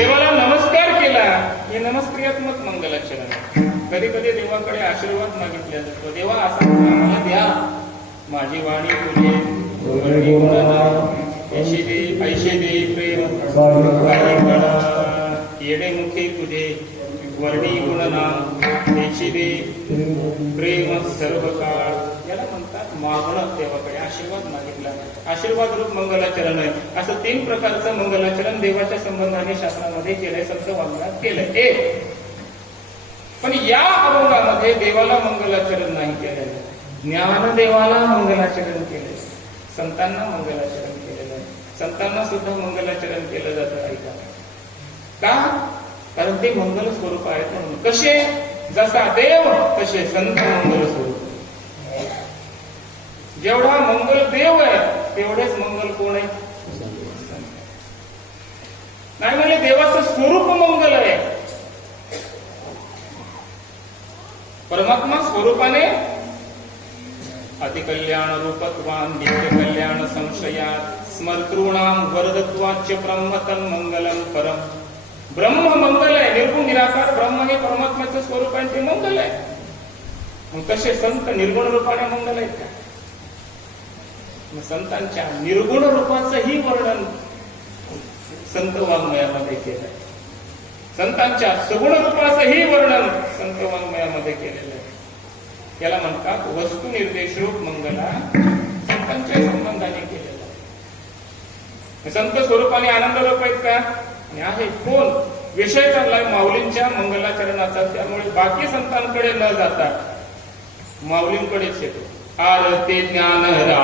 देवाला नमस्कार केला, हे नमस्क्रियात्मक मंगलाचरण. कधी कधी देवाकडे आशीर्वाद मागितला जातो, देवा असा आम्हाला द्या, माझी वाणी तुझे वर्णी गुणना, ऐशी दे प्रेम काही कळा, येडे मुखे तुझे वर्णी गुणना, ऐशी दे प्रेम सर्व काळ. याला म्हणतात मागणं, देवाकडे आशीर्वाद मागितला, आशीर्वाद रूप मंगलाचरण आहे. असं 3 प्रकारचं मंगलाचरण देवाच्या संबंधाने शास्त्रामध्ये केलंय, संत वाङ्मयात केलंय. एक पण या अभंगामध्ये देवाला मंगलाचरण नाही केलेलं, ज्ञानदेवाला मंगलाचरण केले, संतांना मंगलाचरण केलेलं आहे. संतांना सुद्धा मंगलाचरण केलं जातं. ऐका का? कारण ते मंगल स्वरूप आहेत म्हणून. कसे? जसा देव तसे संत मंगल स्वरूप. जेवढा मंगल देव आहे तेवढेच मंगल कोण आहे? नाही म्हणजे देवाचं स्वरूप मंगल आहे. परमात्मा स्वरूपाने अतिकल्याण रूपत्वान नित्य कल्याण संशयात स्मर्तॄणाम वरदत्वाच्य ब्रह्मतन मंगलम परम. ब्रह्म मंगल आहे, निर्गुण निराकार ब्रह्म हे परमात्म्याचं स्वरूप आहे, ते मंगल आहे. मग कसे संत निर्गुण रूपाने मंगल आहेत का? मग संतांच्या निर्गुण रूपाचंही वर्णन संत वाङ्मयामध्ये केलंय, संतांच्या सगुण रूपाचंही वर्णन संत वाङ्मयामध्ये केलेलं आहे. याला म्हणतात वस्तू निर्देश रूप मंगला, संतांच्या संबंधाने केलेलं आहे. संत स्वरूपाने आनंद रूप आहेत का? आणि आहे. कोण? विषय चाललाय माऊलींच्या मंगलाचरणाचा, त्यामुळे बाकी संतांकडे न जाता माऊलींकडेच येतो. आरती ज्ञान राजा